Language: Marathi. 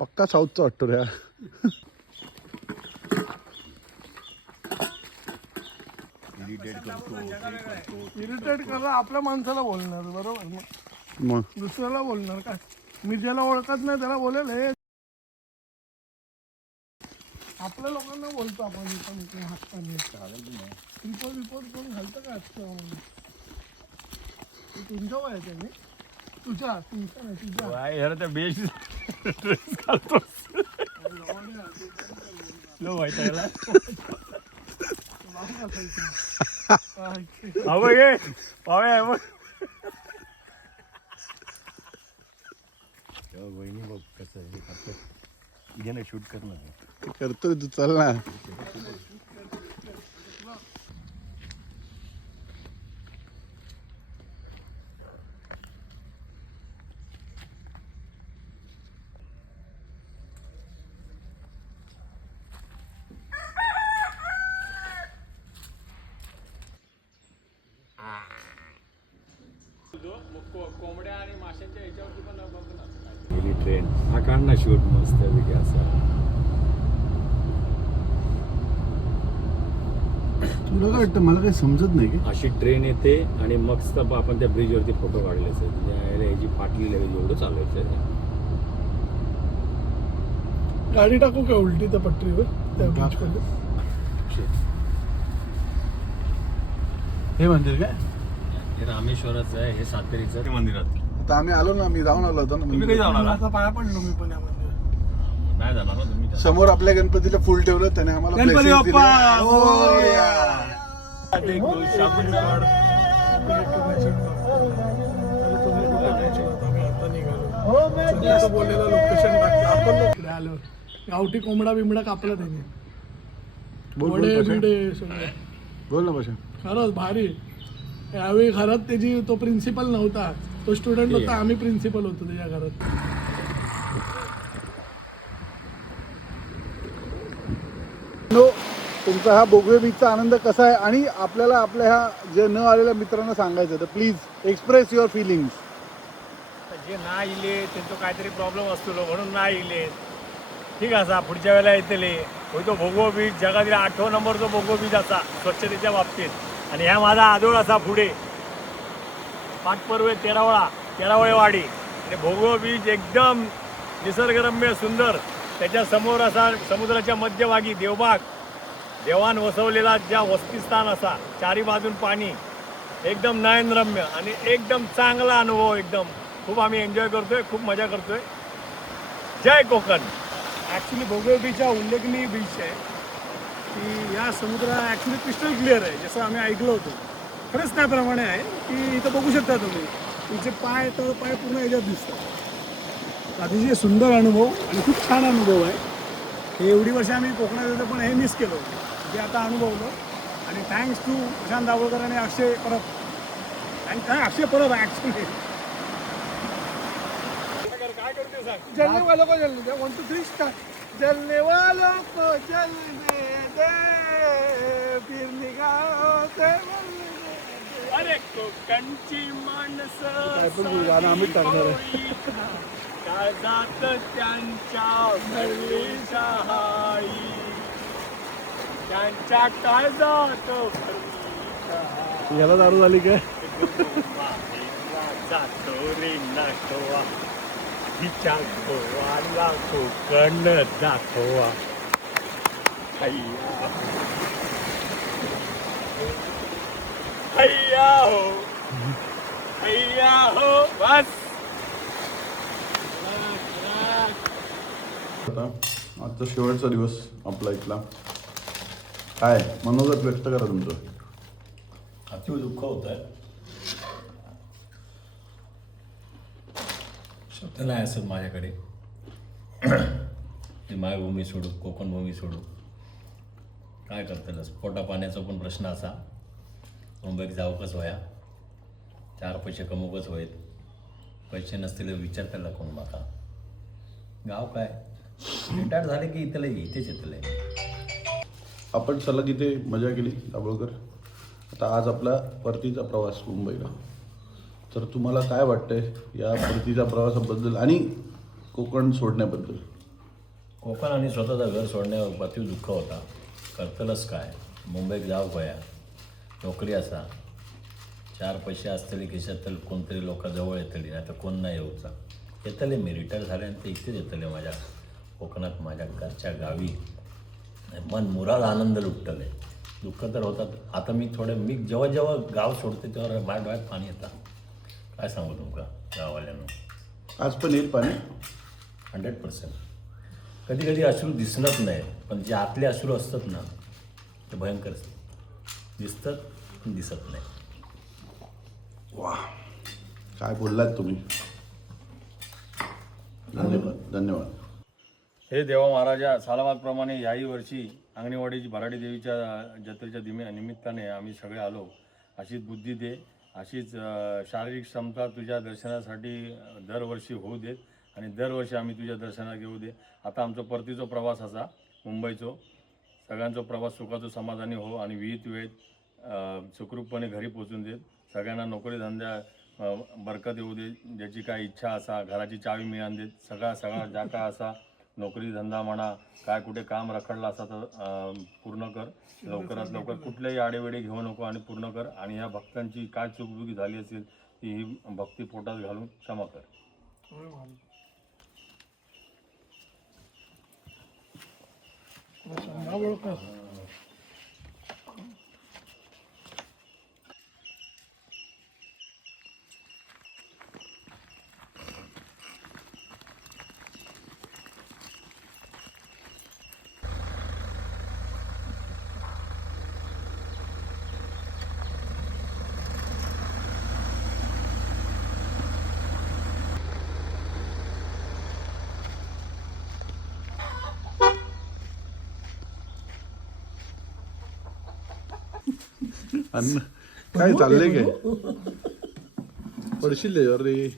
पक्का साऊथचा वाटतो रे. इरिटेट करा आपल्या माणसाला बोलणार बरोबर. मग दुसऱ्याला बोलणार काय. मी ज्याला ओळखत नाही त्याला बोलेल हे. आपल्या लोकांना बोलतो आपण इथं हाताने रिपोर्ट करून घालतं का आजचं. तुमच्या वयाचं आहे तुमच्या नाही तुझ्या त्या बेस ड्रेस घालतोस वहिनी बघ कसं हे करतो घे ना शूट करणं करतोय तू चल ना. कोंबड्या आणि माशांच्या ह्याच्यावरती पण गेली ट्रेन. हा काढ ना शूट मस्त पैकी असा. तुला काय वाटतं मला काही समजत नाही की अशी ट्रेन येते आणि मग आपण त्या ब्रिजवरती फोटो काढले असेल. ह्याची फाटलेली एवढं चालवायचं. गाडी टाकू का उलटी त्या पटरीवर त्या ब्रिजमध्ये. हे मंदिर काय हे रामेश्वराचं आहे. हे सातेरीचं मंदिरात. आता आम्ही आलो ना. मी जाऊन आलो होतो ना. तुम्ही कधी जाऊन आला? आता पाया पडलो मी पण या मंदिरात. नाही जाणार ना तुम्ही. समोर आपल्या गणपतीला फुल ठेवलं त्याने आम्हाला गणपती blessings दिले. बाप्पा! मोरया! गावठी कोंबडा बिंबडा कापला त्याने. बोल वडे बोल बिडे पाशा. सगळे. बोल ना पाशा. खरंच भारी. यावेळी घरात त्याची तो प्रिन्सिपल नव्हता. तो स्टुडंट होता. आम्ही प्रिन्सिपल होतो त्याच्या घरात. तुमचा हा बोगवे बीचचा आनंद कसा आहे आणि आपल्याला आपल्या ह्या जे न आलेल्या मित्रांना सांगायचं तर प्लीज एक्सप्रेस युअर फिलिंग्स. जे नाही इले त्यांचा काहीतरी प्रॉब्लेम असतो म्हणून नाही इले. ठीक असा पुढच्या वेळेला येतले. तो भोगो बीच जगातील 8वा नंबरचा भोगो बीच असा स्वच्छतेच्या बाबतीत. आणि ह्या माझा आदोळ असा पुढे पाटपर्वे तेरावळे वाडी आणि भोगो बीच एकदम निसर्गरम्य सुंदर. त्याच्या समोर असा समुद्राच्या मध्यभागी देवबाग देवान वसवलेला ज्या वसतिस्थान असा. चारी बाजून पाणी एकदम नयनरम्य आणि एकदम चांगला अनुभव. एकदम खूप आम्ही एन्जॉय करतोय. खूप मजा करतोय. जय कोकण. ॲक्च्युली भोगवे बीच हा उल्लेखनीय बीच आहे की या समुद्र ॲक्च्युली क्रिस्टल क्लिअर आहे. जसं आम्ही ऐकलं होतं खरंच त्याप्रमाणे आहे की इथं बघू शकता तुम्ही. तुमचे पाय पूर्ण याच्यात दिसतात. अतिशय सुंदर अनुभव आणि खूप छान अनुभव आहे. हे एवढी वर्ष आम्ही कोकणात होतो पण हे मिस केलं होतं. जे आता अनुभवलं. आणि थँक्स टू प्रशांत दाभोळकर आणि अक्षय परब ॲक्च्युली. काय करते सांग. जलने वालों को जलने दे. 1 2 3 स्टार्ट. जलने वालों को जलने दे फिर निगाहों से मरने दे. अरे कोकणची माणसं आम्ही टाकणार आहे. काळजात त्यांच्या भरली शहाई. त्यांच्या काळजात भरली याला दारू झाली काय. जातो रे नाटोवा तिच्या गोवाला कोकण दाखवा. हैया हैया हो हैया हो बस. आजचा शेवटचा दिवस आपला इथला. काय मनोगत व्यक्त करा तुमचं. अति दुःख होत आहे. शब्द नाही असत माझ्याकडे. ती मायभूमी सोडू कोकण भूमी सोडू काय करतलंस. पोटा पाण्याचा पण प्रश्न असा. मुंबईत जाऊकच वया 4 पैसे कमवकच वयत. पैसे नसतील विचारताला कोण माका. गाव काय रिटायर झाले की इथेच येतले. आपण सलग इथे मजा केली दाभोळकर. आता आज आपला परतीचा प्रवास मुंबईला. तर तुम्हाला काय वाटतंय या परतीच्या प्रवासाबद्दल आणि कोकण सोडण्याबद्दल. कोकण आणि स्वतःचं घर सोडण्यावर अति दुःख होता. करतलंच काय, मुंबईत जाव गोया, नोकरी असा, 4 पैसे असतले खिशात तर कोणतरी लोक जवळ येतली, नाही तर कोण नाही येऊचा. येतले मी रिटायर झाल्यानंतर इथेच येतले माझ्या कोकणात, माझ्या घरच्या गावी. मन मुराद आनंद लुटतले. दुःख तर होतात. आता मी जेव्हा जेव्हा गाव सोडते तेव्हा माझ्या डोळ्यात पाणी येतं. काय सांगू तुमका गाववाल्यांना. आज पण येईल पाणी. 100%. कधी कधी अश्रू दिसत नाही, पण जे आतले अश्रू असतात ना ते भयंकर असतात. दिसतात पण दिसत नाही. वा, काय बोललात तुम्ही. धन्यवाद धन्यवाद. हे देवा महाराजा सालाबादप्रमाणे याही वर्षी अंगणेवाडीची भराडी देवीच्या जत्रेच्या निमित्ताने आम्ही सगळे आलो. अशीच बुद्धी दे, अशीच शारीरिक क्षमता तुझ्या दर्शनासाठी दरवर्षी होऊ देत आणि दरवर्षी आम्ही तुझ्या दर्शनाला घेऊ दे. आता आमचा परतीचा प्रवास असा मुंबईचो, सगळ्यांचा प्रवास सुखाचो समाधानी हो आणि विहित वेळेत सुखरूपपणे घरी पोचून देत. सगळ्यांना नोकरी धंद्या बरकत येऊ दे. ज्याची काय इच्छा असा घराची चावी मिळान देत. सगळा ज्या काय असा नोकरी धंदा म्हणा, काय कुठे काम रखडला असा तर पूर्ण कर. लवकरात लवकर कुठल्याही आडेवेडे घेऊ नको आणि पूर्ण कर. आणि ह्या भक्तांची काय चूकचुकी झाली असेल ती ही भक्ती पोटात घालून क्षमा कर. अन्न काय चाललंय काय. पडशील त्याच्यावर रे.